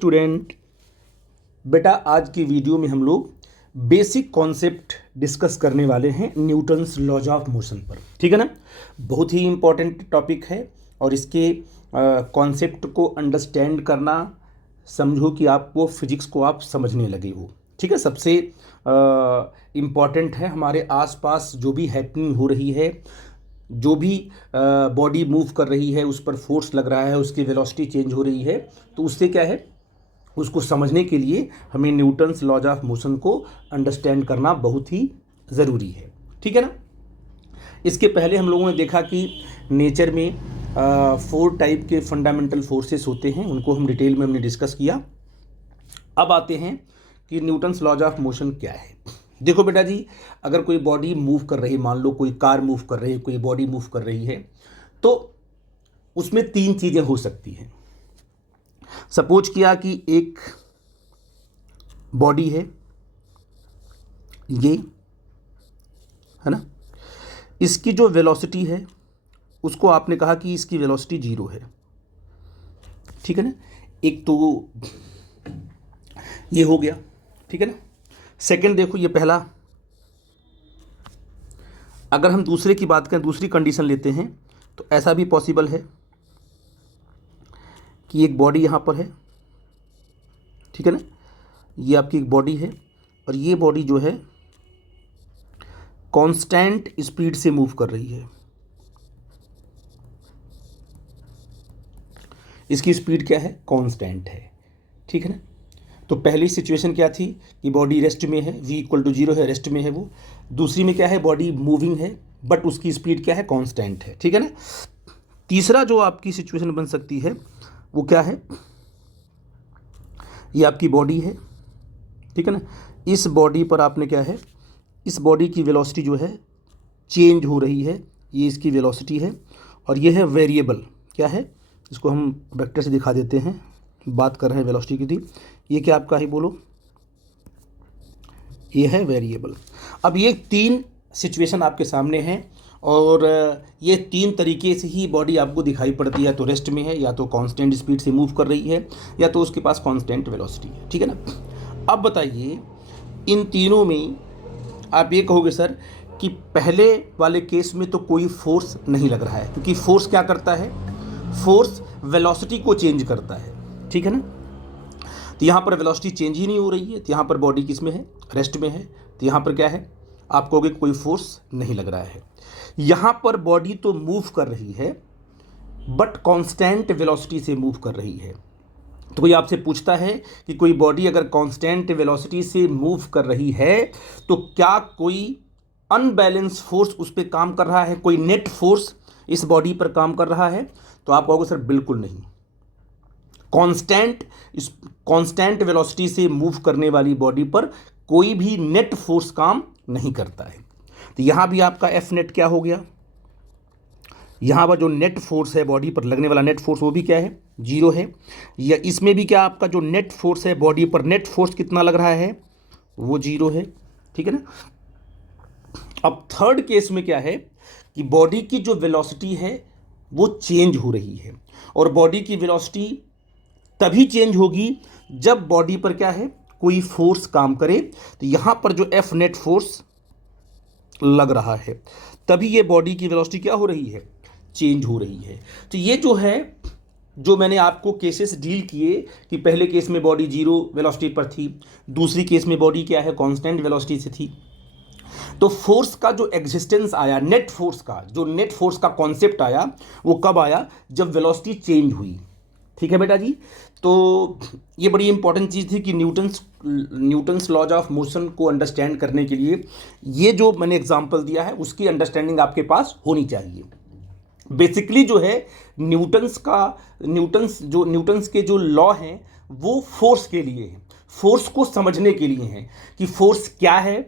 Student, बेटा आज की वीडियो में हम लोग बेसिक कॉन्सेप्ट डिस्कस करने वाले हैं न्यूटन्स लॉज ऑफ मोशन पर। ठीक है ना। बहुत ही इम्पॉर्टेंट टॉपिक है और इसके कॉन्सेप्ट को अंडरस्टैंड करना, समझो कि आपको फिजिक्स को आप समझने लगे हो। ठीक है। सबसे इम्पॉर्टेंट है हमारे आसपास जो भी हैपनिंग हो रही है, जो भी बॉडी मूव कर रही है, उस पर फोर्स लग रहा है, उसकी वेलोसिटी चेंज हो रही है, तो उससे क्या है, उसको समझने के लिए हमें न्यूटन्स लॉज ऑफ मोशन को अंडरस्टैंड करना बहुत ही ज़रूरी है। ठीक है ना। इसके पहले हम लोगों ने देखा कि नेचर में 4 टाइप के फंडामेंटल फोर्सेस होते हैं, उनको हम डिटेल में हमने डिस्कस किया। अब आते हैं कि न्यूटन्स लॉज ऑफ मोशन क्या है। देखो बेटा जी, अगर कोई बॉडी मूव कर रही है, मान लो कोई कार मूव कर रही है, कोई बॉडी मूव कर रही है, तो उसमें 3 चीज़ें हो सकती हैं। सपोज किया कि एक बॉडी है, ये है ना, इसकी जो वेलोसिटी है उसको आपने कहा कि इसकी वेलोसिटी 0 है। ठीक है ना। एक तो ये हो गया। ठीक है ना। सेकंड देखो, ये पहला। अगर हम दूसरे की बात करें, दूसरी कंडीशन लेते हैं, तो ऐसा भी पॉसिबल है कि एक बॉडी यहाँ पर है। ठीक है ना। ये आपकी एक बॉडी है और ये बॉडी जो है कांस्टेंट स्पीड से मूव कर रही है। इसकी स्पीड क्या है, कांस्टेंट है। ठीक है ना। तो पहली सिचुएशन क्या थी कि बॉडी रेस्ट में है, v = 0 है, रेस्ट में है वो। दूसरी में क्या है, बॉडी मूविंग है बट उसकी स्पीड क्या है, कांस्टेंट है। ठीक है ना। तीसरा जो आपकी सिचुएशन बन सकती है वो क्या है, ये आपकी बॉडी है। ठीक है ना। इस बॉडी पर आपने क्या है, इस बॉडी की वेलोसिटी जो है चेंज हो रही है, ये इसकी वेलोसिटी है और ये है वेरिएबल। क्या है, इसको हम वेक्टर से दिखा देते हैं, बात कर रहे हैं वेलोसिटी की थी। ये क्या आपका ही बोलो, ये है वेरिएबल। अब ये 3 सिचुएशन आपके सामने हैं और ये 3 तरीके से ही बॉडी आपको दिखाई पड़ती है। या तो रेस्ट में है, या तो कांस्टेंट स्पीड से मूव कर रही है, या तो उसके पास कांस्टेंट वेलोसिटी है। ठीक है ना। अब बताइए, इन तीनों में आप ये कहोगे सर कि पहले वाले केस में तो कोई फोर्स नहीं लग रहा है, क्योंकि फोर्स क्या करता है, फोर्स वेलोसिटी को चेंज करता है। ठीक है ना। तो यहाँ पर वेलोसिटी चेंज ही नहीं हो रही है, तो यहाँ पर बॉडी किस में है, रेस्ट में है, तो यहाँ पर क्या है, आप कहोगे कोई फोर्स नहीं लग रहा है। यहाँ पर बॉडी तो मूव कर रही है बट कांस्टेंट वेलोसिटी से मूव कर रही है। तो कोई आपसे पूछता है कि कोई बॉडी अगर कांस्टेंट वेलोसिटी से मूव कर रही है तो क्या कोई अनबैलेंस फोर्स उस पर काम कर रहा है, कोई नेट फोर्स इस बॉडी पर काम कर रहा है? तो आप कहोगे सर बिल्कुल नहीं। कांस्टेंट वेलोसिटी से मूव करने वाली बॉडी पर कोई भी नेट फोर्स काम नहीं करता है। तो यहां भी आपका एफ नेट क्या हो गया, यहां पर जो नेट फोर्स है बॉडी पर लगने वाला नेट फोर्स, वो भी क्या है, 0 है। या इसमें भी क्या आपका जो नेट फोर्स है बॉडी पर, नेट फोर्स कितना लग रहा है, वो 0 है। ठीक है ना। अब थर्ड केस में क्या है कि बॉडी की जो वेलोसिटी है वो चेंज हो रही है, और बॉडी की वेलोसिटी तभी चेंज होगी जब बॉडी पर क्या है, कोई फोर्स काम करे। तो यहां पर जो एफ नेट फोर्स लग रहा है, तभी ये बॉडी की वेलोसिटी क्या हो रही है, चेंज हो रही है। तो ये जो है, जो मैंने आपको केसेस डील किए कि पहले केस में बॉडी 0 वेलोसिटी पर थी, दूसरी केस में बॉडी क्या है, कांस्टेंट वेलोसिटी से थी। तो फोर्स का जो एग्जिस्टेंस आया, नेट फोर्स का, जो नेट फोर्स का कॉन्सेप्ट आया, वो कब आया, जब वेलोसिटी चेंज हुई। ठीक है बेटा जी। तो ये बड़ी इंपॉर्टेंट चीज़ थी कि न्यूटन्स लॉज ऑफ मोशन को अंडरस्टैंड करने के लिए ये जो मैंने एग्जांपल दिया है उसकी अंडरस्टैंडिंग आपके पास होनी चाहिए। बेसिकली जो है न्यूटन्स के जो लॉ हैं वो फोर्स के लिए हैं, फोर्स को समझने के लिए हैं कि फोर्स क्या है।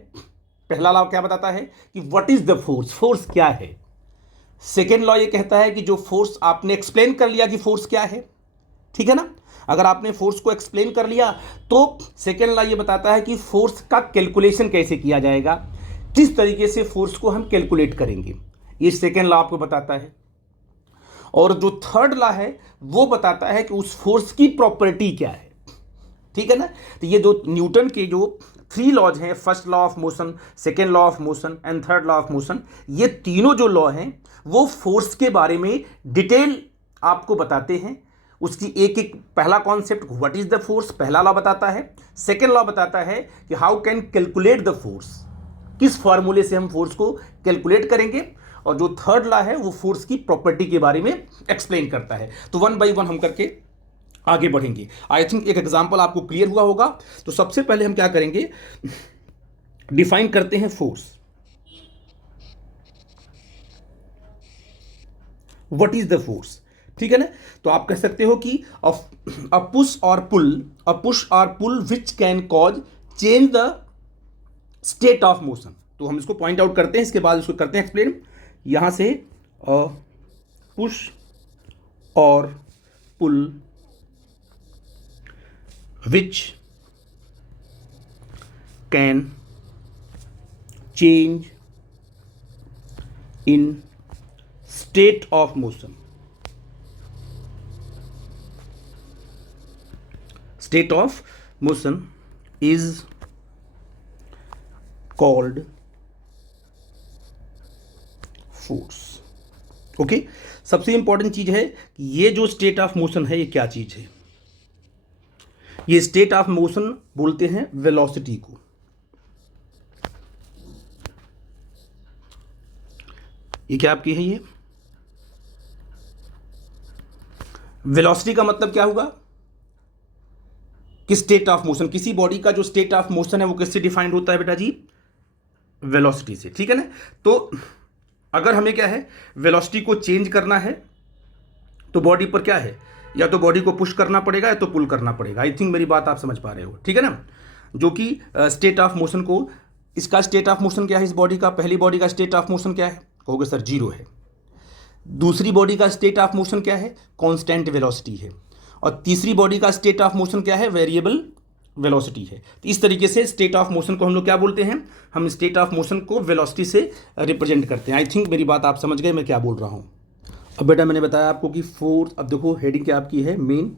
पहला लॉ क्या बताता है कि what is the force, force क्या है। सेकेंड लॉ ये कहता है कि जो फोर्स आपने एक्सप्लेन कर लिया कि फोर्स क्या है। ठीक है ना। अगर आपने फोर्स को एक्सप्लेन कर लिया तो सेकेंड लॉ ये बताता है कि फोर्स का कैलकुलेशन कैसे किया जाएगा, किस तरीके से फोर्स को हम कैलकुलेट करेंगे, ये सेकेंड लॉ आपको बताता है। और जो थर्ड लॉ है वो बताता है कि उस फोर्स की प्रॉपर्टी क्या है। ठीक है ना। तो ये जो न्यूटन के जो 3 लॉज हैं, first law of motion, second law of motion and third law of motion, ये तीनों जो लॉ हैं वो फोर्स के बारे में डिटेल आपको बताते हैं। उसकी एक एक पहला concept what is the force, पहला लॉ बताता है। सेकेंड लॉ बताता है कि how can calculate the force, किस फॉर्मूले से हम फोर्स को कैलकुलेट करेंगे। और जो थर्ड लॉ है वो फोर्स की प्रॉपर्टी के बारे में एक्सप्लेन करता है। तो वन बाई वन हम करके आगे बढ़ेंगे। आई थिंक एक एग्जांपल आपको क्लियर हुआ होगा। तो सबसे पहले हम क्या करेंगे, डिफाइन करते हैं force. What is the force, ठीक है ना। तो आप कह सकते हो कि अ पुश और pull which can cause change the state of motion. तो हम इसको पॉइंट आउट करते हैं, इसके बाद इसको करते हैं एक्सप्लेन। यहां से पुश और pull which can change in state of motion, state of motion is called force। Okay, सबसे इंपॉर्टेंट चीज है कि ये जो स्टेट ऑफ मोशन है ये क्या चीज है। ये स्टेट ऑफ मोशन बोलते हैं वेलोसिटी को। ये क्या आपकी है, ये वेलोसिटी का मतलब क्या होगा कि स्टेट ऑफ मोशन, किसी बॉडी का जो स्टेट ऑफ मोशन है वो किससे डिफाइंड होता है बेटा जी, वेलोसिटी से, ठीक है ना। तो अगर हमें क्या है, वेलोसिटी को चेंज करना है तो बॉडी पर क्या है, या तो बॉडी को पुश करना पड़ेगा या तो पुल करना पड़ेगा। आई थिंक मेरी बात आप समझ पा रहे हो, ठीक है ना। जो कि स्टेट ऑफ मोशन को, इसका स्टेट ऑफ मोशन क्या है, इस बॉडी का, पहली बॉडी का स्टेट ऑफ मोशन क्या है, कहोगे सर 0 है। दूसरी बॉडी का स्टेट ऑफ मोशन क्या है, कांस्टेंट वेलोसिटी है। और तीसरी बॉडी का स्टेट ऑफ मोशन क्या है, वेरिएबल वेलोसिटी है। तो इस तरीके से स्टेट ऑफ मोशन को हम लोग क्या बोलते हैं, हम स्टेट ऑफ मोशन को वेलोसिटी से रिप्रेजेंट करते हैं। आई थिंक मेरी बात आप समझ गए मैं क्या बोल रहा हूँ। अब बेटा मैंने बताया आपको कि फोर्स, अब देखो हेडिंग क्या आपकी है मेन,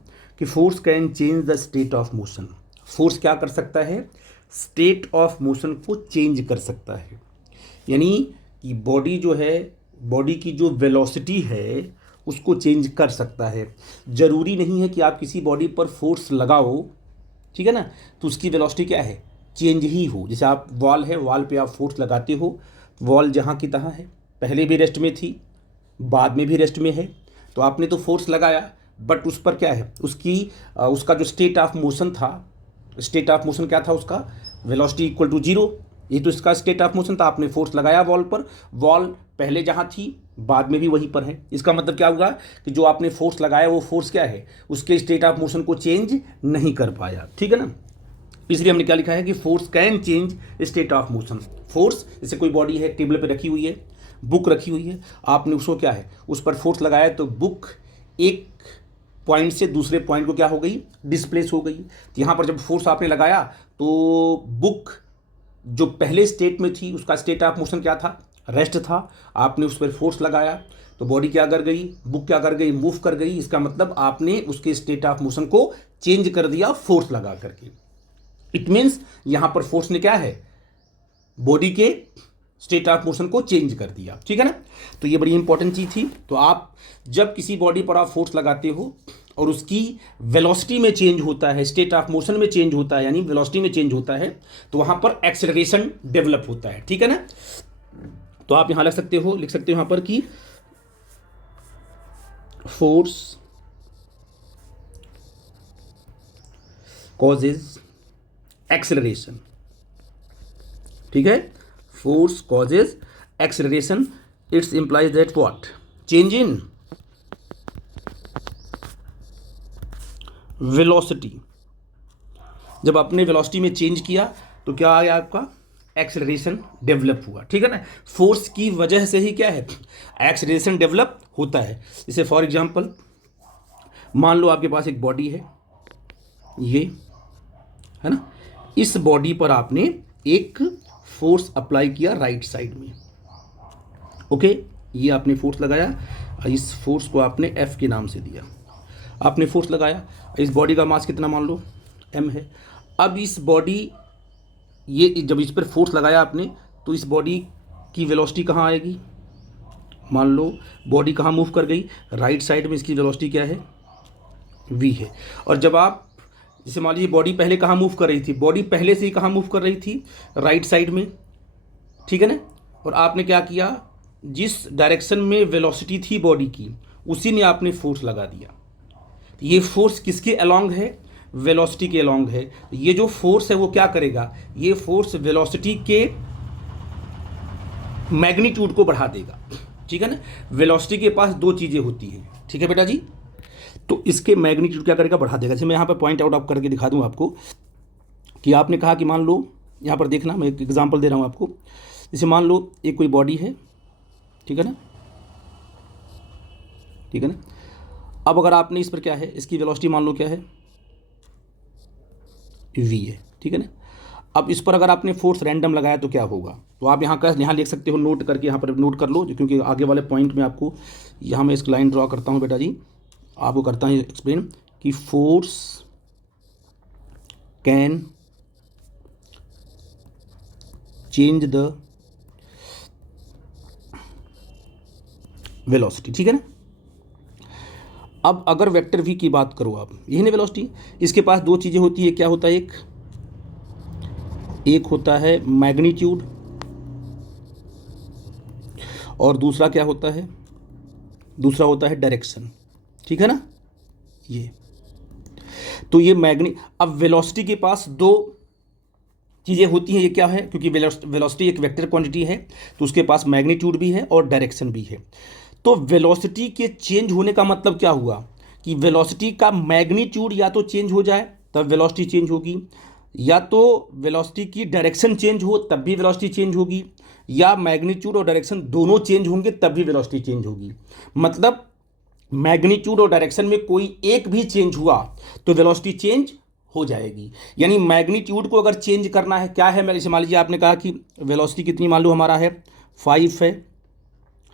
कि force can change the state of motion. Force क्या कर सकता है, स्टेट ऑफ मोशन को चेंज कर सकता है। यानी कि बॉडी जो है, बॉडी की जो वेलोसिटी है उसको चेंज कर सकता है। ज़रूरी नहीं है कि आप किसी बॉडी पर फोर्स लगाओ, ठीक है ना, तो उसकी वेलोसिटी क्या है, चेंज ही हो। जैसे आप वॉल है, वॉल पे आप फोर्स लगाते हो, वॉल जहाँ की तहाँ है, पहले भी रेस्ट में थी, बाद में भी रेस्ट में है, तो आपने तो फोर्स लगाया, बट उस पर क्या है, उसका जो स्टेट ऑफ मोशन था, स्टेट ऑफ मोशन क्या था उसका, वेलोसिटी इक्वल टू 0। ये तो इसका स्टेट ऑफ मोशन था, आपने फोर्स लगाया वॉल पर, वॉल पहले जहाँ थी बाद में भी वहीं पर है। इसका मतलब क्या होगा कि जो आपने फोर्स लगाया वो फोर्स क्या है, उसके स्टेट ऑफ मोशन को चेंज नहीं कर पाया, ठीक है ना। इसलिए हमने क्या लिखा है कि force can change state of motion. Force, जैसे कोई बॉडी है, टेबल पे रखी हुई है, बुक रखी हुई है, आपने उसको क्या है, उस पर फोर्स लगाया तो बुक एक पॉइंट से दूसरे पॉइंट को क्या हो गई, डिस्प्लेस हो गई। तो यहाँ पर जब फोर्स आपने लगाया तो बुक जो पहले स्टेट में थी उसका स्टेट ऑफ मोशन क्या था, रेस्ट था। आपने उस पर फोर्स लगाया तो बॉडी क्या कर गई, बुक क्या कर गई, मूव कर गई। इसका मतलब आपने उसके स्टेट ऑफ मोशन को चेंज कर दिया फोर्स लगा करके। इट मीन्स यहां पर फोर्स ने क्या है, बॉडी के स्टेट ऑफ मोशन को चेंज कर दिया, ठीक है ना। तो ये बड़ी इंपॉर्टेंट चीज थी। तो आप जब किसी बॉडी पर आप फोर्स लगाते हो और उसकी वेलोसिटी में चेंज होता है, स्टेट ऑफ मोशन में चेंज होता है, यानी वेलोसिटी में चेंज होता है, तो वहां पर एक्सेलरेशन डेवलप होता है, ठीक है ना। तो आप यहां लिख सकते हो यहां पर कि फोर्स कॉजेज एक्सेलरेशन, ठीक है, force causes acceleration. It's implies that what, change in velocity. जब आपने वेलोसिटी में चेंज किया तो क्या आ गया, आपका एक्सेलरेशन डेवलप हुआ, ठीक है ना। फोर्स की वजह से ही क्या है, एक्सेलरेशन डेवलप होता है। जैसे फॉर एग्जांपल मान लो आपके पास एक बॉडी है, ये है ना, इस बॉडी पर आपने एक फोर्स अप्लाई किया राइट साइड में, ओके, ये आपने फोर्स लगाया, इस फोर्स को आपने F के नाम से दिया। आपने फोर्स लगाया, इस बॉडी का मास कितना मान लो m है। अब इस बॉडी, ये जब इस पर फोर्स लगाया आपने तो इस बॉडी की वेलोसिटी कहाँ आएगी? मान लो बॉडी कहाँ मूव कर गई? राइट साइड में। इसकी वेलोसिटी क्या है? v है। और जब आप जैसे मान लीजिए बॉडी पहले कहाँ मूव कर रही थी? बॉडी पहले से ही कहाँ मूव कर रही थी? राइट साइड में, ठीक है ना। और आपने क्या किया, जिस डायरेक्शन में वेलोसिटी थी बॉडी की उसी में आपने फोर्स लगा दिया। तो ये फोर्स किसके अलोंग है? वेलोसिटी के अलोंग है। ये जो फोर्स है वो क्या करेगा? ये फोर्स वेलोसिटी के मैग्नीट्यूड को बढ़ा देगा, ठीक है ना। वेलोसिटी के पास दो चीज़ें होती हैं, ठीक है बेटा जी। तो इसके मैग्नीट्यूड क्या करेगा? बढ़ा देगा। जैसे मैं यहाँ पर पॉइंट आउट ऑफ करके दिखा दूँ आपको कि आपने कहा कि मान लो, यहाँ पर देखना, मैं एक एग्जांपल दे रहा हूँ आपको। जैसे मान लो एक कोई बॉडी है, ठीक है ना, ठीक है ना। अब अगर आपने इस पर क्या है, इसकी वेलोसिटी मान लो क्या है? v है, ठीक है ना। अब इस पर अगर आपने फोर्स रैंडम लगाया तो क्या होगा? तो आप यहाँ लिख सकते हो, नोट करके यहाँ पर नोट कर लो, क्योंकि आगे वाले पॉइंट में आपको, यहाँ मैं इसकी लाइन ड्रॉ करता हूँ बेटा जी, आपको करता हूँ एक्सप्लेन कि force can change the velocity, ठीक है ना। अब अगर वेक्टर v की बात करो आप, यही ना वेलोसिटी, इसके पास दो चीज़ें होती है। क्या होता है? एक होता है मैग्नीट्यूड और दूसरा क्या होता है? दूसरा होता है डायरेक्शन, ठीक है ना। ये तो ये अब वेलोसिटी के पास दो चीज़ें होती हैं। ये क्या है? क्योंकि वेलोसिटी एक वेक्टर क्वांटिटी है तो उसके पास मैग्नीट्यूड भी है और डायरेक्शन भी है। तो वेलोसिटी के चेंज होने का मतलब क्या हुआ कि वेलोसिटी का मैग्नीट्यूड या तो चेंज हो जाए तब वेलोसिटी चेंज होगी, या तो वेलोसिटी की डायरेक्शन चेंज हो तब भी वेलोसिटी चेंज होगी, या मैग्नीट्यूड और डायरेक्शन दोनों चेंज होंगे तब भी वेलोसिटी चेंज होगी। मतलब मैग्नीट्यूड और डायरेक्शन में कोई एक भी चेंज हुआ तो वेलोसिटी चेंज हो जाएगी। यानी मैग्नीट्यूड को अगर चेंज करना है, क्या है, मैं जैसे मान लीजिए आपने कहा कि वेलोसिटी कितनी मान लो हमारा है 5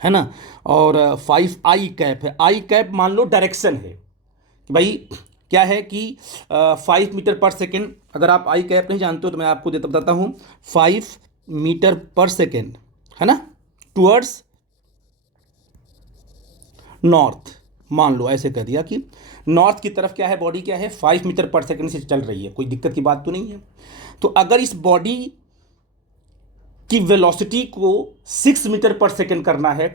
है ना, और 5 आई कैप है। आई कैप मान लो डायरेक्शन है कि भाई क्या है कि 5 मीटर पर सेकेंड। अगर आप आई कैप नहीं जानते हो तो मैं आपको बताता हूँ, 5 मीटर पर सेकेंड है ना, टुवर्ड्स नॉर्थ। मान लो ऐसे कह दिया कि नॉर्थ की तरफ क्या है, बॉडी क्या है, 5 मीटर पर सेकेंड से चल रही है, कोई दिक्कत की बात तो नहीं है। तो अगर इस बॉडी की वेलोसिटी को 6 मीटर पर सेकेंड करना है,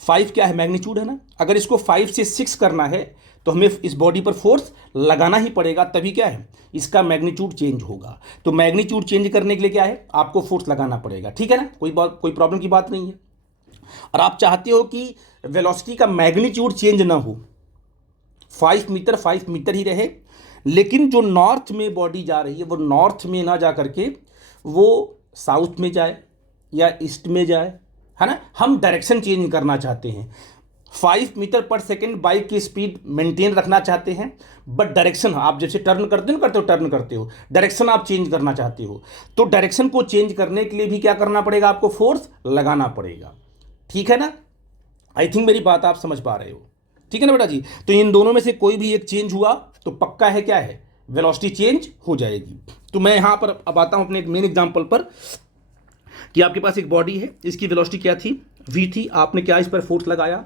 5 क्या है, मैग्नीट्यूड है ना, अगर इसको 5 से 6 करना है तो हमें इस बॉडी पर फोर्स लगाना ही पड़ेगा, तभी क्या है, इसका मैग्नीट्यूड चेंज होगा। तो मैग्नीट्यूड चेंज करने के लिए क्या है, आपको फोर्स लगाना पड़ेगा, ठीक है ना, कोई प्रॉब्लम की बात नहीं है। और आप चाहते हो कि वेलोसिटी का मैग्नीट्यूड चेंज ना हो, 5 मीटर ही रहे, लेकिन जो नॉर्थ में बॉडी जा रही है वो नॉर्थ में ना जा करके वो साउथ में जाए या ईस्ट में जाए, है ना। हम डायरेक्शन चेंज करना चाहते हैं, 5 मीटर पर सेकेंड बाइक की स्पीड मेंटेन रखना चाहते हैं, बट डायरेक्शन आप जैसे टर्न करते हो डायरेक्शन आप चेंज करना चाहते हो, तो डायरेक्शन को चेंज करने के लिए भी क्या करना पड़ेगा, आपको फोर्स लगाना पड़ेगा, ठीक है ना। आई थिंक मेरी बात आप समझ पा रहे हो, ठीक है ना बेटा जी। तो इन दोनों में से कोई भी एक चेंज हुआ तो पक्का है क्या है, वेलोसिटी चेंज हो जाएगी। तो मैं यहां पर अब आता हूं अपने एक मेन एग्जांपल पर कि आपके पास एक बॉडी है, इसकी वेलोसिटी क्या थी, v थी। आपने क्या इस पर फोर्स लगाया,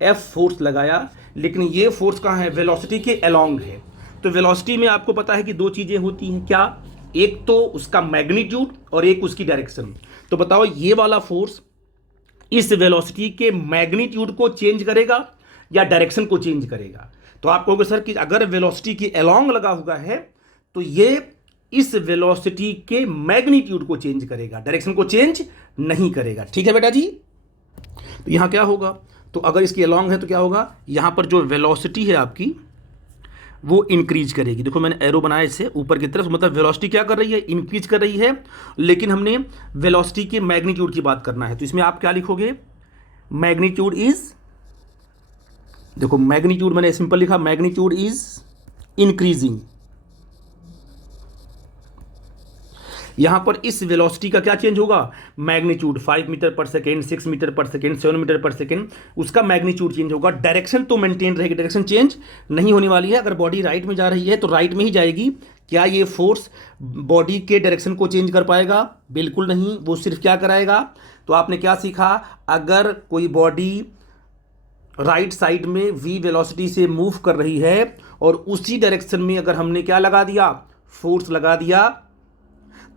f फोर्स लगाया, लेकिन ये फोर्स कहाँ है, वेलोसिटी के अलोंग है। तो वेलोसिटी में आपको पता है कि दो चीज़ें होती हैं, क्या, एक तो उसका मैग्नीट्यूड और एक उसकी डायरेक्शन। तो बताओ ये वाला फोर्स इस वेलोसिटी के मैग्नीट्यूड को चेंज करेगा या डायरेक्शन को चेंज करेगा। तो आप कहोगे सर कि अगर वेलोसिटी के अलोंग लगा हुआ है तो ये इस वेलोसिटी के मैग्नीट्यूड को चेंज करेगा, डायरेक्शन को चेंज नहीं करेगा, ठीक है बेटा जी। तो यहां क्या होगा, तो अगर इसके अलोंग है तो क्या होगा, यहां पर जो वेलोसिटी है आपकी वो इंक्रीज करेगी। देखो मैंने एरो बनाया इससे ऊपर की तरफ, मतलब वेलोसिटी क्या कर रही है, इंक्रीज कर रही है, लेकिन हमने वेलोसिटी के मैग्नीट्यूड की बात करना है। तो इसमें आप क्या लिखोगे, मैग्नीट्यूड इज, देखो मैग्नीट्यूड मैंने सिंपल लिखा, मैग्नीट्यूड इज इंक्रीजिंग। यहां पर इस वेलोसिटी का क्या चेंज होगा, मैग्नीट्यूड, 5 मीटर पर सेकेंड, 6 मीटर पर सेकेंड, 7 मीटर पर सेकेंड, उसका मैग्नीट्यूड चेंज होगा। डायरेक्शन तो मेंटेन रहेगी, डायरेक्शन चेंज नहीं होने वाली है। अगर बॉडी राइट में जा रही है तो राइट में ही जाएगी, क्या ये फोर्स बॉडी के डायरेक्शन को चेंज कर पाएगा? बिल्कुल नहीं। वो सिर्फ क्या कराएगा? तो आपने क्या सीखा, अगर कोई बॉडी राइट साइड में v वेलोसिटी से मूव कर रही है और उसी डायरेक्शन में अगर हमने क्या लगा दिया, फोर्स लगा दिया,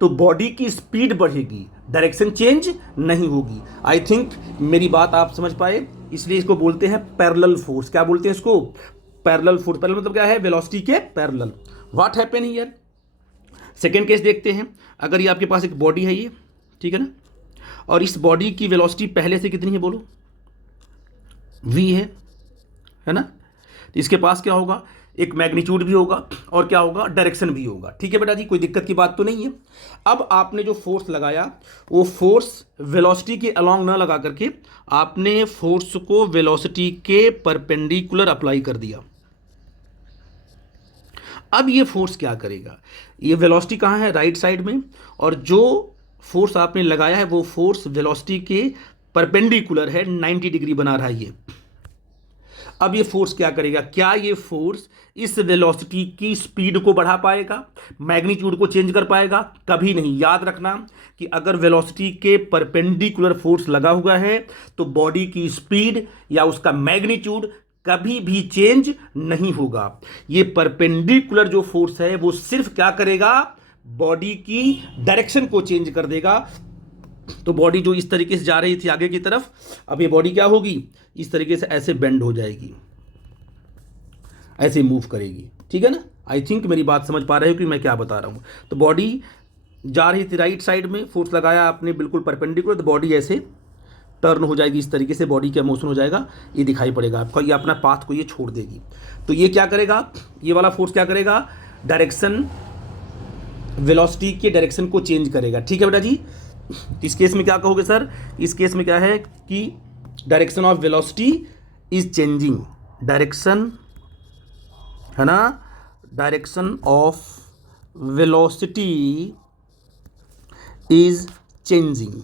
तो बॉडी की स्पीड बढ़ेगी, डायरेक्शन चेंज नहीं होगी। आई थिंक मेरी बात आप समझ पाए, इसलिए इसको बोलते हैं पैरेलल फोर्स। क्या बोलते हैं इसको? Parallel force. पैरेलल मतलब क्या है? वेलोसिटी के parallel. What happen here? Second case देखते हैं। अगर ये आपके पास एक बॉडी है, ये ठीक है ना, और इस बॉडी की वेलोसिटी पहले से कितनी है बोलो? v है ना। तो इसके पास क्या होगा? एक मैग्नीट्यूड भी होगा और क्या होगा? डायरेक्शन भी होगा। ठीक है बेटा जी, कोई दिक्कत की बात तो नहीं है। अब आपने जो फोर्स लगाया, वो फोर्स वेलोसिटी के अलोंग ना लगा करके आपने फोर्स को वेलोसिटी के परपेंडिकुलर अप्लाई कर दिया। अब ये फोर्स क्या करेगा? ये वेलोसिटी कहाँ है? राइट साइड में, और जो फोर्स आपने लगाया है वो फोर्स वेलोसिटी के परपेंडिकुलर है, 90 डिग्री बना रहा है ये। अब ये फोर्स क्या करेगा? क्या ये फोर्स इस वेलोसिटी की स्पीड को बढ़ा पाएगा, मैग्नीट्यूड को चेंज कर पाएगा? कभी नहीं। याद रखना कि अगर वेलोसिटी के परपेंडिकुलर फोर्स लगा हुआ है तो बॉडी की स्पीड या उसका मैग्नीट्यूड कभी भी चेंज नहीं होगा। ये परपेंडिकुलर जो फोर्स है वो सिर्फ क्या करेगा? बॉडी की डायरेक्शन को चेंज कर देगा। तो बॉडी जो इस तरीके से जा रही थी आगे की तरफ, अब ये बॉडी क्या होगी? इस तरीके से ऐसे बेंड हो जाएगी, ऐसे मूव करेगी। ठीक है ना? आई थिंक मेरी बात समझ पा रहे हो कि मैं क्या बता रहा हूं। तो बॉडी जा रही थी राइट साइड में, फोर्स लगाया आपने बिल्कुल परपेंडिकुलर, तो बॉडी ऐसे टर्न हो जाएगी, इस तरीके से बॉडी का मोशन हो जाएगा, ये दिखाई पड़ेगा आपको, ये अपना पाथ को ये छोड़ देगी। तो ये क्या करेगा? ये वाला फोर्स क्या करेगा? डायरेक्शन, वेलोसिटी के डायरेक्शन को चेंज करेगा। ठीक है बेटा जी। इस केस में क्या कहोगे सर? इस केस में क्या है कि direction of velocity is changing. Direction है ना, direction of velocity is changing.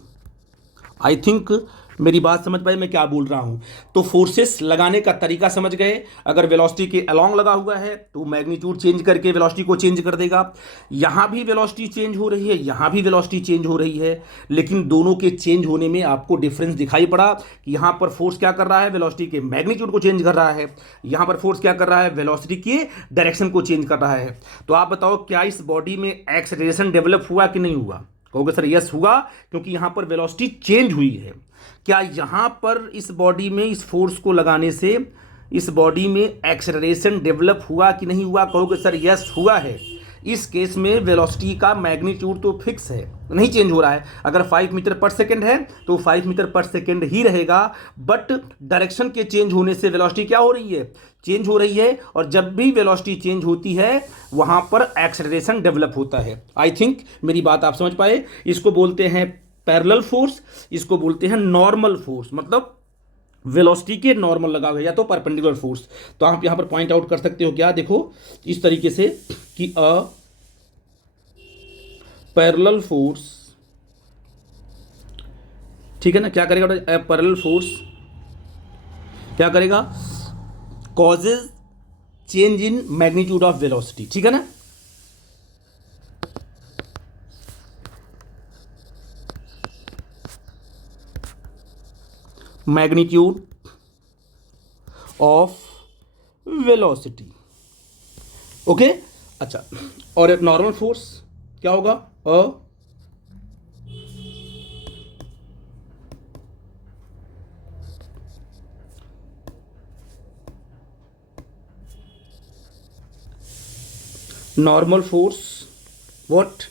I think मेरी बात समझ पाए मैं क्या बोल रहा हूं। तो फोर्सेस लगाने का तरीका समझ गए। अगर वेलोसिटी के अलोंग लगा हुआ है तो मैग्नीट्यूड चेंज करके वेलोसिटी को चेंज कर देगा। यहां भी वेलोसिटी चेंज हो रही है, यहां भी वेलोसिटी चेंज हो रही है, लेकिन दोनों के चेंज होने में आपको डिफरेंस दिखाई पड़ा कि यहां पर फोर्स क्या कर रहा है? वेलोसिटी के मैग्नीट्यूड को चेंज कर रहा है। यहां पर फोर्स क्या कर रहा है? वेलोसिटी के डायरेक्शन को चेंज कर रहा है। तो आप बताओ, क्या इस बॉडी में एक्सेलरेशन डेवलप हुआ कि नहीं हुआ? कहोगे सर यस हुआ, क्योंकि यहां पर वेलोसिटी चेंज हुई है। क्या यहां पर इस बॉडी में इस फोर्स को लगाने से इस बॉडी में एक्सेलरेशन डेवलप हुआ कि नहीं हुआ? कहोगे सर यस हुआ है। इस केस में वेलोसिटी का मैग्नीट्यूड तो फिक्स है, नहीं चेंज हो रहा है। अगर 5 मीटर पर सेकेंड है तो 5 मीटर पर सेकेंड ही रहेगा, बट डायरेक्शन के चेंज होने से वेलोसिटी क्या हो रही है? चेंज हो रही है। और जब भी वेलोसिटी चेंज होती है वहां पर एक्सेलरेशन डेवलप होता है। आई थिंक मेरी बात आप समझ पाए। इसको बोलते हैं पैरेलल फोर्स, इसको बोलते हैं नॉर्मल फोर्स, मतलब वेलोसिटी के नॉर्मल लगा हुआ है या तो परपेंडिकुलर फोर्स। तो आप यहां पर पॉइंट आउट कर सकते हो क्या? देखो इस तरीके से कि अ पैरेलल फोर्स, ठीक है ना, क्या करेगा? पैरेलल फोर्स क्या करेगा? Causes change in magnitude of velocity. ठीक है ना? Magnitude of velocity. ओके, अच्छा। और एक नॉर्मल फोर्स क्या होगा? Normal force what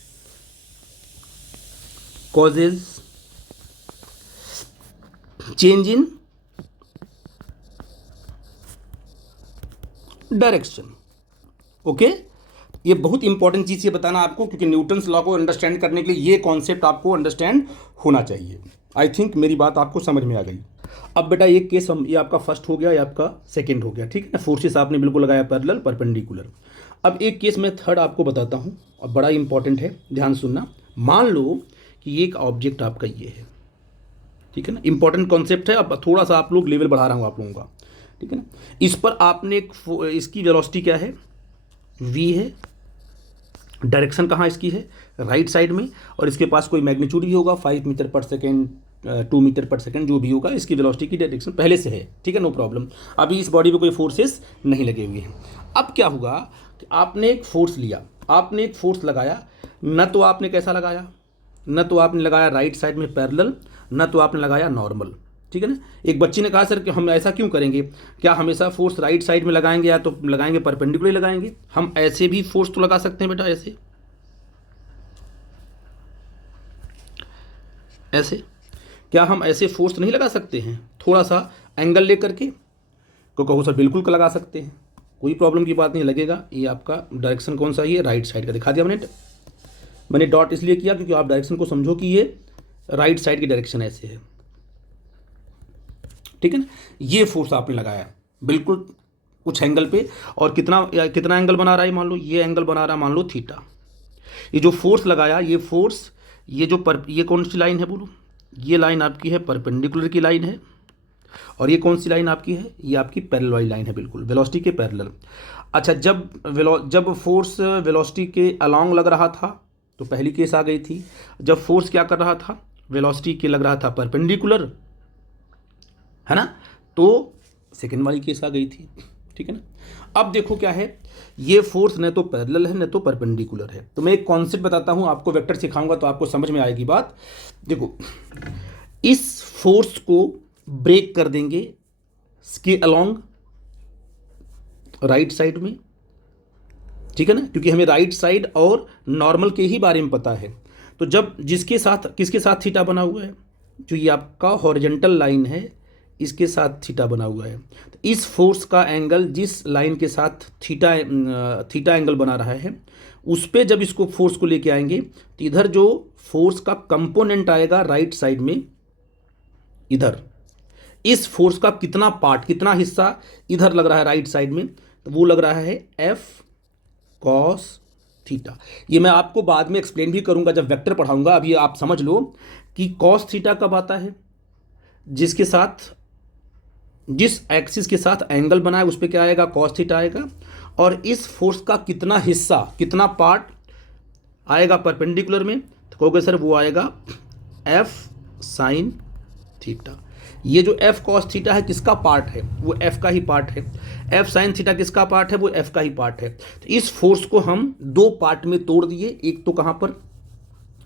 causes change in direction. Okay, ये बहुत इंपॉर्टेंट चीज़ ये बताना आपको, क्योंकि न्यूटन्स लॉ को अंडरस्टैंड करने के लिए ये कॉन्सेप्ट आपको अंडरस्टैंड होना चाहिए। आई थिंक मेरी बात आपको समझ में आ गई। अब बेटा ये केस हम, ये आपका फर्स्ट हो गया, ये आपका सेकंड हो गया। ठीक है ना? फोर्सेस आपने बिल्कुल लगाया पैरेलल, परपेंडिकुलर। अब एक केस मैं थर्ड आपको बताता हूँ, और बड़ा इंपॉर्टेंट है, ध्यान सुनना। मान लो कि ये एक ऑब्जेक्ट आपका ये है, ठीक है ना, इंपॉर्टेंट कॉन्सेप्ट है। अब थोड़ा सा आप लोग लेवल बढ़ा रहा हूँ आप लोगों का, ठीक है ना। इस पर आपने एक, इसकी वेलोसिटी क्या है? v है, डायरेक्शन कहाँ इसकी है, राइट साइड में, और इसके पास कोई मैग्नीट्यूड भी होगा 5 मीटर पर सेकेंड, 2 मीटर पर सेकेंड, जो भी होगा इसकी वेलोसिटी की डायरेक्शन पहले से है, ठीक है, नो प्रॉब्लम। अभी इस बॉडी पे कोई फोर्सेस नहीं लगे हुए हैं। अब क्या होगा कि आपने एक फोर्स लिया, आपने एक फोर्स लगाया, न तो आपने कैसा लगाया, न तो आपने लगाया राइट साइड में पैरेलल, न तो आपने लगाया नॉर्मल, ठीक है ना। एक बच्ची ने कहा सर कि हम ऐसा क्यों करेंगे, क्या हमेशा फोर्स राइट साइड में लगाएंगे या तो लगाएंगे परपेंडिकुलर लगाएंगे? हम ऐसे भी फोर्स तो लगा सकते हैं बेटा, ऐसे ऐसे, क्या हम ऐसे फोर्स नहीं लगा सकते हैं थोड़ा सा एंगल लेकर के? को कहो सर बिल्कुल लगा सकते हैं, कोई प्रॉब्लम की बात नहीं, लगेगा। ये आपका डायरेक्शन कौन सा ही है, राइट साइड का दिखा दिया मैंने डॉट इसलिए किया क्योंकि आप डायरेक्शन को समझो कि ये राइट साइड की डायरेक्शन ऐसे है, ठीक है ना। ये फोर्स आपने लगाया बिल्कुल कुछ एंगल पे, और कितना एंगल बना रहा है, मान लो ये एंगल बना रहा है, मान लो थीटा। ये जो फोर्स लगाया, ये फोर्स, ये कौन सी लाइन है बोलो, ये लाइन आपकी है परपेंडिकुलर की लाइन है, और ये कौन सी लाइन आपकी है, ये आपकी पैरेलल वाली लाइन है, बिल्कुल वेलोसिटी के पैरेलल। अच्छा, जब फोर्स वेलोसिटी के अलोंग लग रहा था तो पहली केस आ गई थी। जब फोर्स क्या कर रहा था, वेलोसिटी के लग रहा था परपेंडिकुलर, है ना, तो सेकेंड वाली केस आ गई थी, ठीक है ना। अब देखो क्या है, ये फोर्स न तो पैरेलल है न तो परपेंडिकुलर है। तो मैं एक कॉन्सेप्ट बताता हूँ आपको, वेक्टर सिखाऊंगा तो आपको समझ में आएगी बात। देखो, इस फोर्स को ब्रेक कर देंगे इसके अलोंग राइट साइड में, ठीक है ना, क्योंकि हमें राइट साइड और नॉर्मल के ही बारे में पता है। तो जब किसके साथ थीटा बना हुआ है, जो ये आपका हॉरिजॉन्टल लाइन है इसके साथ थीटा बना हुआ है, तो इस फोर्स का एंगल जिस लाइन के साथ थीटा एंगल बना रहा है, उस पे जब इसको फोर्स को लेके आएंगे तो इधर जो फोर्स का कंपोनेंट आएगा राइट साइड में, इधर इस फोर्स का कितना हिस्सा इधर लग रहा है राइट साइड में, तो वो लग रहा है एफ कॉस थीटा। ये मैं आपको बाद में एक्सप्लेन भी करूंगा जब वेक्टर पढ़ाऊंगा। अभी आप समझ लो कि कॉस थीटा कब आता है, जिस एक्सिस के साथ एंगल बना है उस पर क्या आएगा, कॉस थीटा आएगा, और इस फोर्स का कितना पार्ट आएगा परपेंडिकुलर में, तो कहोगे सर वो आएगा एफ साइन थीटा। ये जो एफ कॉस थीटा है किसका पार्ट है, वो एफ का ही पार्ट है। एफ साइन थीटा किसका पार्ट है, वो एफ का ही पार्ट है। तो इस फोर्स को हम दो पार्ट में तोड़ दिए, एक तो कहाँ पर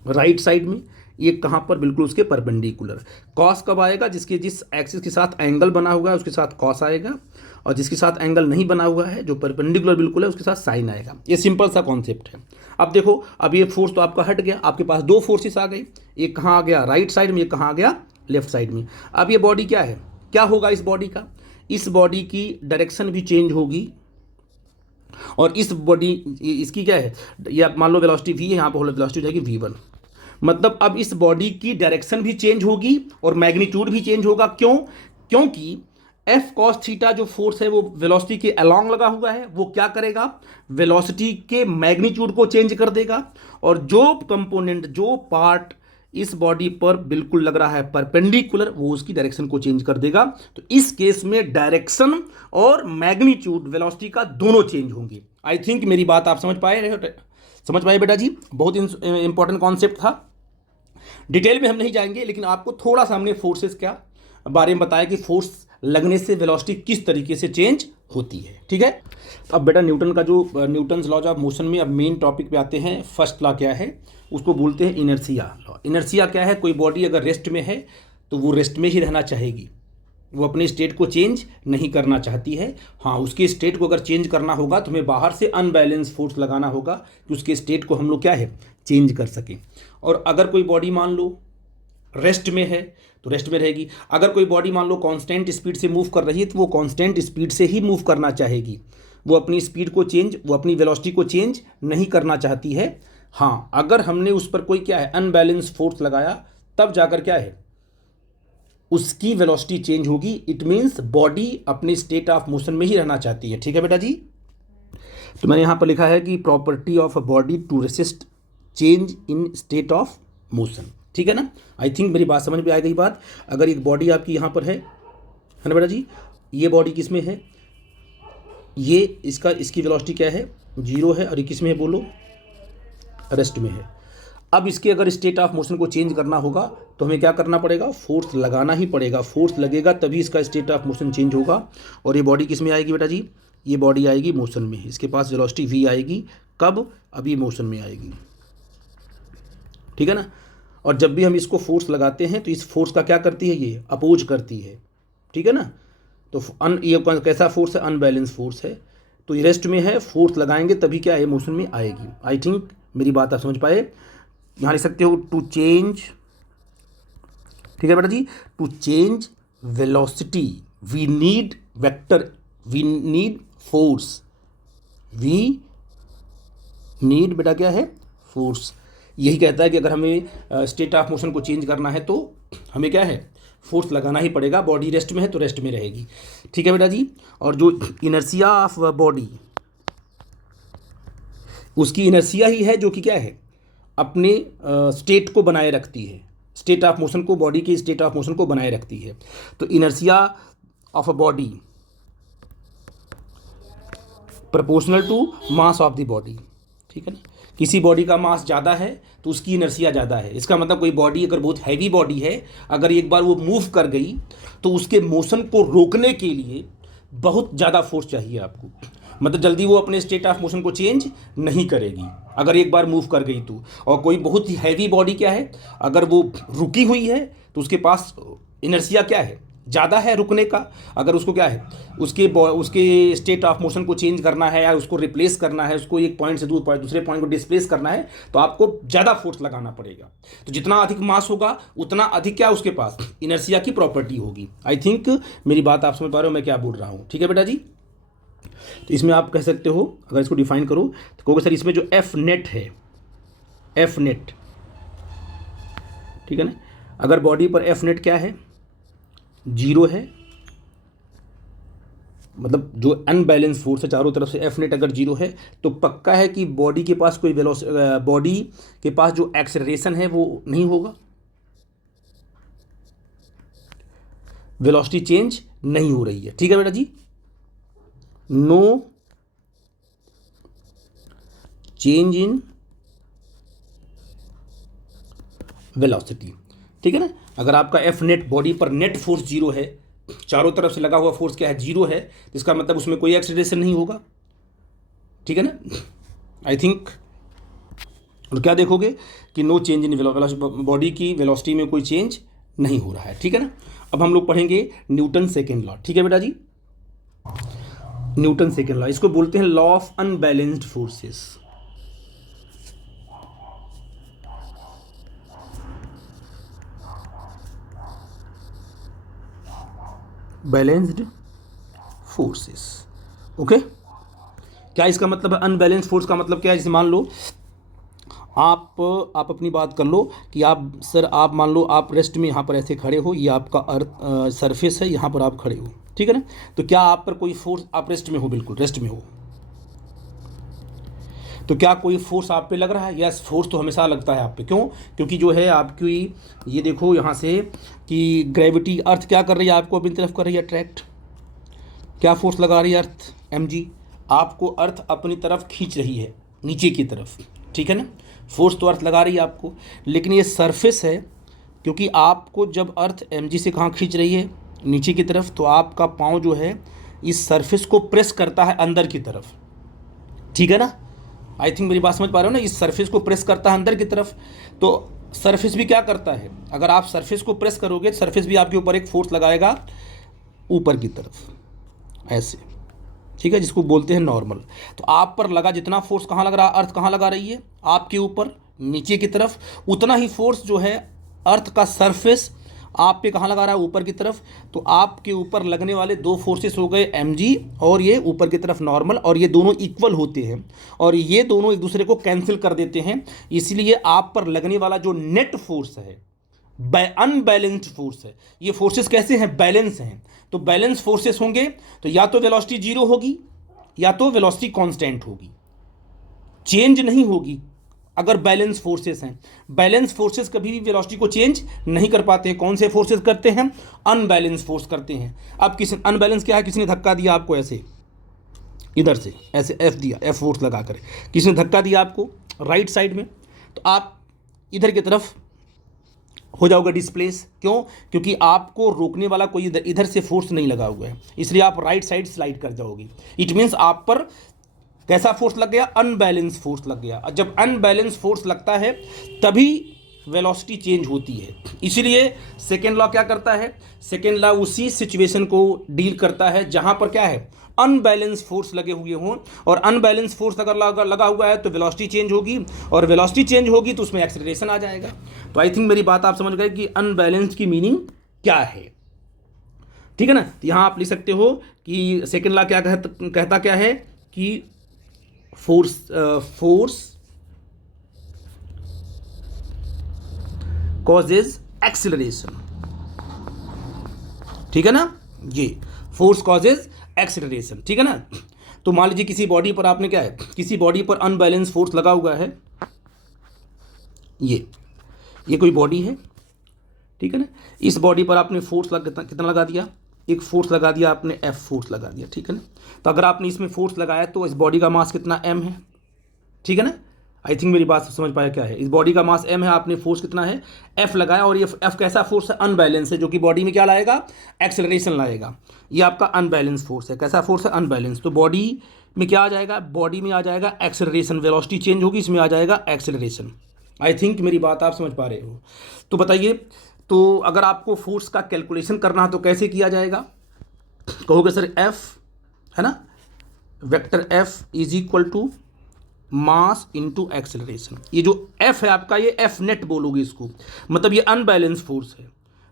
राइट साइड में, एक कहाँ पर बिल्कुल उसके परपेंडिकुलर। कॉस कब आएगा, जिस एक्सिस के साथ एंगल बना हुआ है उसके साथ कॉस आएगा, और जिसके साथ एंगल नहीं बना हुआ है जो परपेंडिकुलर बिल्कुल है उसके साथ साइन आएगा। ये सिंपल सा कॉन्सेप्ट है। अब देखो, अब ये फोर्स तो आपका हट गया, आपके पास दो फोर्सेस आ गए, एक कहाँ आ गया राइट साइड में, एक कहाँ आ गया लेफ्ट साइड में। अब ये बॉडी क्या है, क्या होगा इस बॉडी का, इस बॉडी की डायरेक्शन भी चेंज होगी, और इस बॉडी इसकी क्या है, ये आप मान लो वेलोसिटी v है, यहाँ पर वेलोसिटी हो जाएगी v1। मतलब अब इस बॉडी की डायरेक्शन भी चेंज होगी और मैग्नीट्यूड भी चेंज होगा। क्योंकि एफ कॉस थीटा जो फोर्स है वो वेलोसिटी के अलोंग लगा हुआ है, वो क्या करेगा, वेलोसिटी के मैग्नीट्यूड को चेंज कर देगा, और जो कंपोनेंट जो पार्ट इस बॉडी पर बिल्कुल लग रहा है परपेंडिकुलर, वो उसकी डायरेक्शन को चेंज कर देगा। तो इस केस में डायरेक्शन और मैग्नीट्यूड वेलोसिटी का दोनों चेंज होंगे। आई थिंक मेरी बात आप समझ पाए बेटा जी, बहुत इंपॉर्टेंट कॉन्सेप्ट था। डिटेल में हम नहीं जाएंगे, लेकिन आपको थोड़ा सा हमने फोर्सेस क्या बारे में बताया कि फोर्स लगने से वेलोसिटी किस तरीके से चेंज होती है, ठीक है। अब बेटा न्यूटन्स लॉज ऑफ मोशन में अब मेन टॉपिक पे आते हैं। फर्स्ट लॉ क्या है, उसको बोलते हैं इनर्शिया लॉ। इनर्शिया क्या है, कोई बॉडी अगर रेस्ट में है तो वो रेस्ट में ही रहना चाहेगी, वो अपने स्टेट को चेंज नहीं करना चाहती है। हाँ, उसके स्टेट को अगर चेंज करना होगा तो हमें बाहर से अनबैलेंस फोर्स लगाना होगा कि उसके स्टेट को हम लोग क्या है चेंज कर सकें। और अगर कोई बॉडी मान लो रेस्ट में है तो रेस्ट में रहेगी। अगर कोई बॉडी मान लो कांस्टेंट स्पीड से मूव कर रही है तो वो कांस्टेंट स्पीड से ही मूव करना चाहेगी, वो अपनी स्पीड को चेंज, वो अपनी वेलोसिटी को चेंज नहीं करना चाहती है। हाँ, अगर हमने उस पर कोई क्या है अनबैलेंस फोर्स लगाया तब जाकर क्या है उसकी वेलोसिटी चेंज होगी। इट मीन्स बॉडी अपने स्टेट ऑफ मोशन में ही रहना चाहती है, ठीक है बेटा जी। तो मैंने यहाँ पर लिखा है कि property of a body to resist change in state of motion, ठीक है ना। आई थिंक मेरी बात समझ में आ गई बात। अगर एक बॉडी आपकी यहाँ पर है ना बेटा जी, ये बॉडी किस में है, ये इसकी वेलोसिटी क्या है 0 है, और ये किस में है बोलो रेस्ट में है। अब इसके अगर स्टेट ऑफ मोशन को चेंज करना होगा तो हमें क्या करना पड़ेगा, फोर्स लगाना ही पड़ेगा। फोर्स लगेगा तभी इसका स्टेट ऑफ मोशन चेंज होगा। और ये बॉडी किस में आएगी बेटा जी, ये बॉडी आएगी मोशन में। इसके पास वेलोसिटी v आएगी, कब, अभी मोशन में आएगी, ठीक है ना। और जब भी हम इसको फोर्स लगाते हैं तो इस फोर्स का क्या करती है, ये अपोज करती है, ठीक है ना। तो ये कैसा फोर्स है, अनबैलेंस फोर्स है। तो ये रेस्ट में है, फोर्स लगाएंगे तभी क्या है, मोशन में आएगी। आई थिंक मेरी बात आप समझ पाए। यहाँ लिख सकते हो टू चेंज, ठीक है बेटा जी, to change velocity we need vector, we need force, we need बेटा क्या है, फोर्स। यही कहता है कि अगर हमें स्टेट ऑफ मोशन को चेंज करना है तो हमें क्या है, फोर्स लगाना ही पड़ेगा। बॉडी रेस्ट में है तो रेस्ट में रहेगी, ठीक है बेटा जी। और जो इनर्शिया ऑफ बॉडी, उसकी इनर्शिया ही है जो कि क्या है, अपने स्टेट को बनाए रखती है, स्टेट ऑफ मोशन को, बॉडी की स्टेट ऑफ मोशन को बनाए रखती है। तो inertia of a body proportional to mass of the body, ठीक है ना। किसी बॉडी का मास ज़्यादा है तो उसकी इनर्शिया ज़्यादा है। इसका मतलब कोई बॉडी अगर बहुत हैवी बॉडी है, अगर एक बार वो मूव कर गई तो उसके मोशन को रोकने के लिए बहुत ज़्यादा फोर्स चाहिए आपको। मतलब जल्दी वो अपने स्टेट ऑफ मोशन को चेंज नहीं करेगी अगर एक बार मूव कर गई तो। और कोई बहुत ही हैवी बॉडी क्या है, अगर वो रुकी हुई है तो उसके पास इनर्शिया क्या है, ज़्यादा है रुकने का। अगर उसको क्या है, उसके स्टेट ऑफ मोशन को चेंज करना है या उसको रिप्लेस करना है, उसको एक पॉइंट से दूसरे पॉइंट को डिस्प्लेस करना है, तो आपको ज़्यादा फोर्स लगाना पड़ेगा। तो जितना अधिक मास होगा उतना अधिक क्या उसके पास इनर्शिया की प्रॉपर्टी होगी। आई थिंक मेरी बात आप समझ पा रहे हो मैं क्या बोल रहा हूँ, ठीक है बेटा जी। तो इसमें आप कह सकते हो, अगर इसको डिफाइन करो तो कहोगे सर इसमें जो एफ नेट है, एफ नेट, ठीक है ना। अगर बॉडी पर एफ नेट क्या है, 0 है, मतलब जो अनबैलेंस फोर्स है चारों तरफ से, एफ नेट अगर 0 है तो पक्का है कि बॉडी के पास कोई बॉडी के पास जो एक्सेलरेशन है वो नहीं होगा, वेलोसिटी चेंज नहीं हो रही है, ठीक है बेटा जी। नो चेंज इन वेलोसिटी, ठीक है ना। अगर आपका एफ नेट, बॉडी पर नेट फोर्स 0 है, चारों तरफ से लगा हुआ फोर्स क्या है, 0 है, तो इसका मतलब उसमें कोई एक्सीलरेशन नहीं होगा, ठीक है ना। आई थिंक और क्या देखोगे कि no change in velocity, body की वेलोसिटी में कोई चेंज नहीं हो रहा है, ठीक है ना। अब हम लोग पढ़ेंगे न्यूटन सेकेंड लॉ, ठीक है बेटा जी। न्यूटन सेकेंड लॉ, इसको बोलते हैं law of unbalanced forces. Balanced forces, okay. क्या इसका मतलब है अनबैलेंस्ड फोर्स का मतलब क्या है, जैसे मान लो आप अपनी बात कर लो कि आप सर, आप मान लो आप रेस्ट में यहाँ पर ऐसे खड़े हो, ये आपका अर्थ सरफेस है, यहाँ पर आप खड़े हो, ठीक है ना। तो क्या आप पर कोई फोर्स, आप रेस्ट में हो, बिल्कुल रेस्ट में हो, तो क्या कोई फोर्स आप पे लग रहा है? यस, फोर्स तो हमेशा लगता है आप पे। क्यों? क्योंकि जो है आपकी, ये देखो यहाँ से कि ग्रेविटी, अर्थ क्या कर रही है, आपको अपनी तरफ कर रही है अट्रैक्ट। क्या फोर्स लगा रही है अर्थ, mg, आपको अर्थ अपनी तरफ खींच रही है नीचे की तरफ, ठीक है ना। फोर्स तो अर्थ लगा रही है आपको, लेकिन ये सरफेस है, क्योंकि आपको जब अर्थ mg से कहाँ खींच रही है, नीचे की तरफ, तो आपका पाँव जो है इस सरफेस को प्रेस करता है अंदर की तरफ, ठीक है ना। आई थिंक मेरी बात समझ पा रहे हो ना, इस सरफेस को प्रेस करता है अंदर की तरफ। तो सरफेस भी क्या करता है, अगर आप सरफेस को प्रेस करोगे, सरफेस भी आपके ऊपर एक फोर्स लगाएगा ऊपर की तरफ, ऐसे, ठीक है, जिसको बोलते हैं नॉर्मल। तो आप पर लगा जितना फोर्स कहाँ लग रहा, अर्थ कहाँ लगा रही है, आपके ऊपर नीचे की तरफ, उतना ही फोर्स जो है अर्थ का सरफेस आप पे कहाँ लगा रहा है, ऊपर की तरफ। तो आपके ऊपर लगने वाले दो फोर्सेस हो गए mg और ये ऊपर की तरफ नॉर्मल, और ये दोनों इक्वल होते हैं और ये दोनों एक दूसरे को कैंसिल कर देते हैं। इसलिए आप पर लगने वाला जो नेट फोर्स है अनबैलेंस्ड फोर्स है। ये फोर्सेस कैसे हैं, बैलेंस हैं। तो बैलेंस फोर्सेस होंगे तो या तो वेलोसिटी 0 होगी या तो वेलोसिटी कांस्टेंट होगी, चेंज नहीं होगी अगर बैलेंस फोर्सेस हैं। बैलेंस फोर्सेस कभी भी वेलोसिटी को चेंज नहीं कर पाते हैं। कौन से फोर्सेस करते हैं, अनबैलेंस फोर्स करते हैं। अब किसी अनबैलेंस क्या है, किसी ने धक्का दिया आपको ऐसे इधर से, ऐसे एफ दिया, एफ फोर्स लगा कर, किसी ने धक्का दिया आपको राइट साइड में, तो आप इधर की तरफ हो जाओगे डिस्प्लेस। क्यों? क्योंकि आपको रोकने वाला कोई इधर से फोर्स नहीं लगा हुआ है, इसलिए आप राइट साइड स्लाइड कर जाओगे। इट मीन्स आप पर कैसा फोर्स लग गया? अनबैलेंस फोर्स लग गया। जब अनबैलेंस फोर्स लगता है तभी वेलोसिटी चेंज होती है। इसीलिए सेकेंड लॉ क्या करता है? सेकेंड लॉ उसी सिचुएशन को डील करता है जहां पर क्या है? अनबैलेंस फोर्स लगे हुए हों, और अनबैलेंस फोर्स अगर लगा हुआ है तो वेलोसिटी चेंज होगी, और वेलोसिटी चेंज होगी तो उसमें एक्सेलरेशन आ जाएगा। तो आई थिंक मेरी बात आप समझ गए कि अनबैलेंस की मीनिंग क्या है। ठीक है ना? तो यहां आप लिख सकते हो कि सेकेंड लॉ क्या कहता क्या है कि फोर्स कॉजेज एक्सिलरेशन। ठीक है ना? ये फोर्स कॉजेज एक्सिलरेशन। ठीक है ना? तो मान लीजिए किसी बॉडी पर आपने क्या है, किसी बॉडी पर अनबैलेंस फोर्स लगा हुआ है। ये कोई बॉडी है, ठीक है ना? इस बॉडी पर आपने फोर्स कितना लगा दिया? एक फोर्स लगा दिया आपने, एफ फोर्स लगा दिया। ठीक है ना? तो अगर आपने इसमें फोर्स लगाया तो इस बॉडी का मास कितना? एम है। ठीक है ना? आई थिंक मेरी बात समझ पाया क्या है। इस बॉडी का मास एम है, आपने फोर्स कितना है? एफ लगाया, और ये एफ कैसा फोर्स है? अनबैलेंस है, जो कि बॉडी में क्या लाएगा? एक्सेलरेशन लाएगा। ये आपका अनबैलेंस फोर्स है। कैसा फोर्स है? अनबैलेंस। तो बॉडी में क्या आ जाएगा? बॉडी में आ जाएगा एक्सेलरेशन। वेलोसिटी चेंज होगी, इसमें आ जाएगा एक्सेलरेशन। आई थिंक मेरी बात आप समझ पा रहे हो। तो बताइए, तो अगर आपको फोर्स का कैलकुलेशन करना है तो कैसे किया जाएगा? कहोगे सर एफ है ना, vector F is equal to mass into acceleration. ये जो एफ है आपका, ये एफ नेट बोलोगे इसको, मतलब ये अनबैलेंस फोर्स है।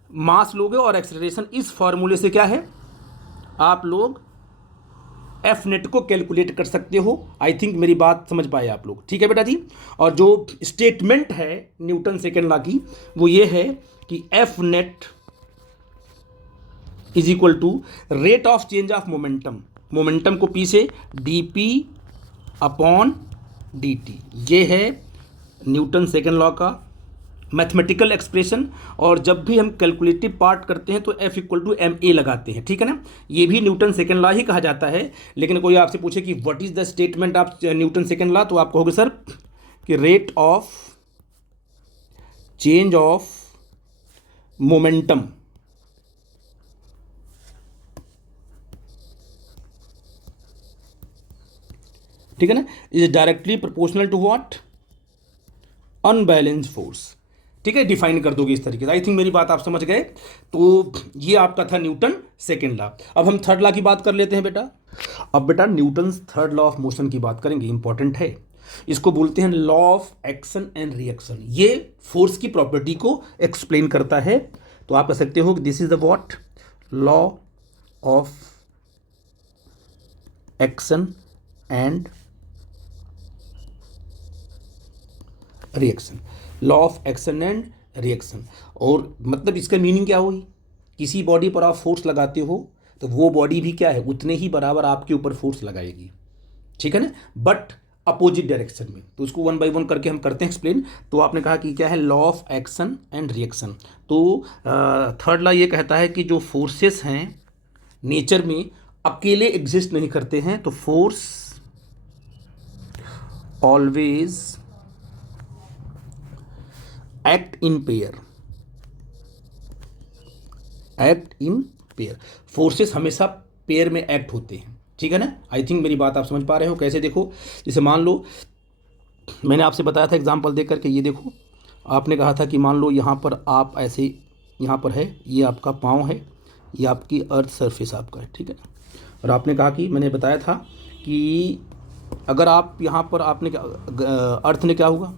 मास लोगे और एक्सेलरेशन, इस फॉर्मूले से क्या है, आप लोग एफ नेट को कैलकुलेट कर सकते हो। आई थिंक मेरी बात समझ पाए आप लोग। ठीक है बेटा जी। और जो स्टेटमेंट है न्यूटन सेकेंड लॉ की, वो ये है कि F net is equal to rate of change of momentum. Momentum को पी से D P upon D T. ये है न्यूटन सेकेंड लॉ का मैथमेटिकल एक्सप्रेशन। और जब भी हम कैलकुलेटिव पार्ट करते हैं तो F equal to M A लगाते हैं। ठीक है ना? ये भी न्यूटन सेकेंड लॉ ही कहा जाता है। लेकिन कोई आपसे पूछे कि what is the statement of Newton second law, तो आप कहोगे सर कि rate of change of momentum ठीक है ना, is directly proportional to what? Unbalance force. ठीक है, डिफाइन कर दोगे इस तरीके से। आई थिंक मेरी बात आप समझ गए। तो ये आपका था न्यूटन सेकेंड लॉ। अब हम थर्ड लॉ की बात कर लेते हैं बेटा। अब बेटा Newton third law of motion की बात करेंगे, इंपॉर्टेंट है। इसको बोलते हैं law of action and reaction. ये फोर्स की प्रॉपर्टी को एक्सप्लेन करता है। तो आप कह सकते हो कि this is the what? Law of action and reaction. Law of action and reaction. और मतलब इसका मीनिंग क्या हुई? किसी बॉडी पर आप फोर्स लगाते हो तो वो बॉडी भी क्या है, उतने ही बराबर आपके ऊपर फोर्स लगाएगी। ठीक है ना? बट अपोजिट डायरेक्शन में। तो उसको वन बाय वन करके हम करते हैं एक्सप्लेन। तो आपने कहा कि क्या है? Law of action and reaction. तो थर्ड लॉ ये कहता है कि जो फोर्सेस हैं नेचर में अकेले एग्जिस्ट नहीं करते हैं। तो force always act in pair. Act in pair. Forces हमेशा पेयर में एक्ट होते हैं। ठीक है ना? आई थिंक मेरी बात आप समझ पा रहे हो। कैसे? देखो, जैसे मान लो मैंने आपसे बताया था एग्जांपल देकर के, ये देखो आपने कहा था कि मान लो यहाँ पर आप ऐसे, यहाँ पर है, ये आपका पाँव है, ये आपकी अर्थ सरफेस आपका है। ठीक है? और आपने कहा कि मैंने बताया था कि अगर आप यहाँ पर आपने अर्थ ने क्या हुआ?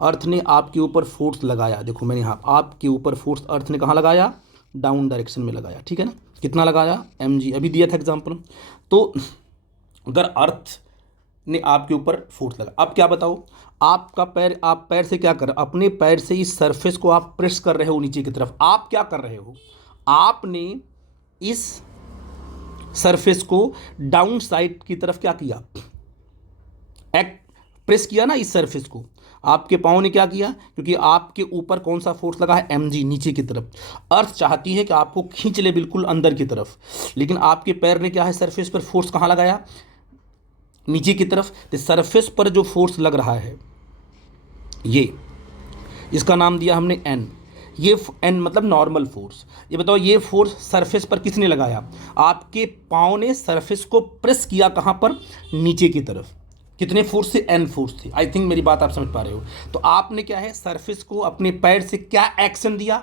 अर्थ ने आपके ऊपर फोर्स लगाया। देखो मैंने यहाँ आपके ऊपर फोर्स अर्थ ने कहाँ लगाया? डाउन डायरेक्शन में लगाया। ठीक है ना? कितना लगाया? mg। अभी दिया था एग्जांपल। तो अगर अर्थ ने आपके ऊपर फोर्स लगा, अब क्या बताओ? आपका पैर, आप पैर से क्या कर, अपने पैर से इस सरफेस को आप प्रेस कर रहे हो नीचे की तरफ। आप क्या कर रहे हो? आपने इस सरफेस को डाउन साइड की तरफ क्या किया? प्रेस किया ना इस सरफेस को। आपके पाँव ने क्या किया? क्योंकि आपके ऊपर कौन सा फोर्स लगा है? mg, नीचे की तरफ। अर्थ चाहती है कि आपको खींच ले बिल्कुल अंदर की तरफ, लेकिन आपके पैर ने क्या है? सरफेस पर फोर्स कहाँ लगाया? नीचे की तरफ। तो सरफेस पर जो फोर्स लग रहा है ये इसका नाम दिया हमने एन। ये एन मतलब नॉर्मल फोर्स। ये बताओ ये फोर्स सरफेस पर किसने लगाया? आपके पाँव ने सरफेस को प्रेस किया कहाँ पर? नीचे की तरफ। कितने फोर्स थे? एन फोर्स थे। आई थिंक मेरी बात आप समझ पा रहे हो। तो आपने क्या है, सरफेस को अपने पैर से क्या एक्शन दिया?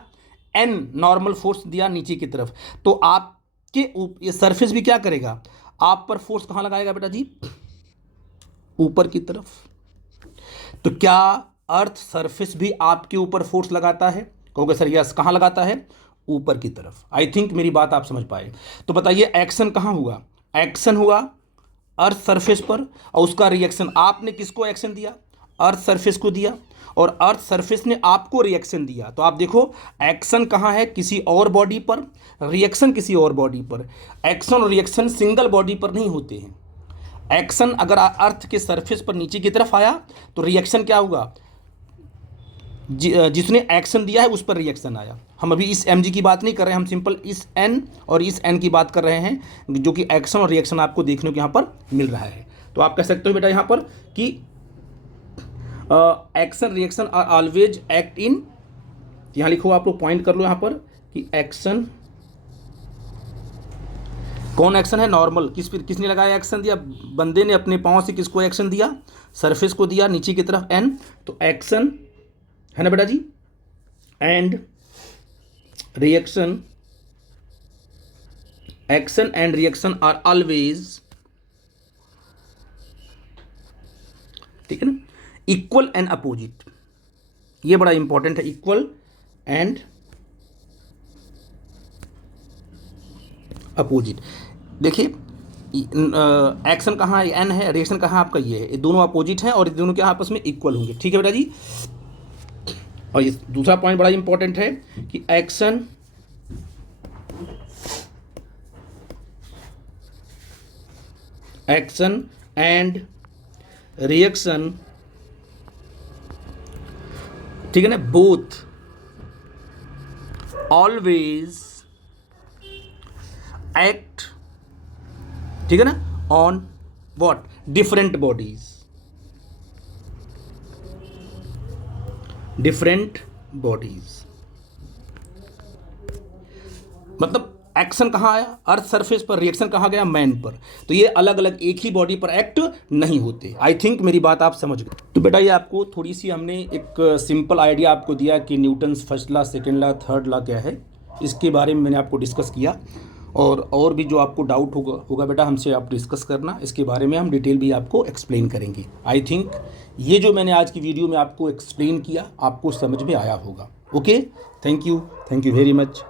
एन नॉर्मल फोर्स दिया नीचे की तरफ। तो आपके ये सरफेस भी क्या करेगा? आप पर फोर्स कहाँ लगाएगा बेटा जी? ऊपर की तरफ। तो क्या अर्थ सरफेस भी आपके ऊपर फोर्स लगाता है? कहोगे सर यस, कहाँ लगाता है? ऊपर की तरफ। आई थिंक मेरी बात आप समझ पाए। तो बताइए एक्शन कहाँ हुआ? एक्शन हुआ अर्थ सरफेस पर, और उसका रिएक्शन आपने किसको एक्शन दिया? अर्थ सरफेस को दिया, और अर्थ सरफेस ने आपको रिएक्शन दिया। तो आप देखो एक्शन कहाँ है? किसी और बॉडी पर, रिएक्शन किसी और बॉडी पर। एक्शन और रिएक्शन सिंगल बॉडी पर नहीं होते हैं। एक्शन अगर अर्थ के सरफेस पर नीचे की तरफ आया तो रिएक्शन क्या होगा? जिसने एक्शन दिया है उस पर रिएक्शन आया। हम अभी इस mg की बात नहीं कर रहे हैं, हम सिंपल इस n और इस n की बात कर रहे हैं, जो कि एक्शन और रिएक्शन आपको देखने को यहाँ पर मिल रहा है। तो आप कह सकते हो बेटा यहाँ पर कि action reaction are always act in, यहाँ लिखो, आप लोग पॉइंट कर लो यहाँ पर कि एक्शन, कौन एक्शन है? नॉर्मल। किसने लगाया एक्शन दिया? बंदे ने अपने पाँव से किसको एक्शन दिया? सरफेस को दिया नीचे की तरफ n। तो एक्शन है ना बेटा जी, and reaction, action and reaction are always, ठीक है ना, इक्वल एंड अपोजिट। ये बड़ा इंपॉर्टेंट है, इक्वल एंड अपोजिट। देखिए एक्शन कहाँ है? एन है। रिएक्शन कहाँ आपका? ये है। ये दोनों अपोजिट हैं और दोनों के आपस में इक्वल होंगे। ठीक है बेटा जी। और ये दूसरा पॉइंट बड़ा इंपॉर्टेंट है कि एक्शन एंड रिएक्शन, ठीक है ना, बोथ ऑलवेज एक्ट, ठीक है ना, on what? Different bodies, different bodies. मतलब एक्शन कहाँ आया? अर्थ सरफेस पर। रिएक्शन कहाँ गया? मैन पर। तो ये अलग अलग एक ही बॉडी पर एक्ट नहीं होते। आई थिंक मेरी बात आप समझ गए। तो बेटा ये आपको थोड़ी सी हमने एक सिंपल आइडिया आपको दिया कि Newton's first law, second law, third law क्या है, इसके बारे में मैंने आपको डिस्कस किया। और भी जो आपको डाउट होगा बेटा हमसे आप डिस्कस करना, इसके बारे में हम डिटेल भी आपको एक्सप्लेन करेंगे। आई थिंक ये जो मैंने आज की वीडियो में आपको एक्सप्लेन किया आपको समझ में आया होगा। Okay, thank you very much.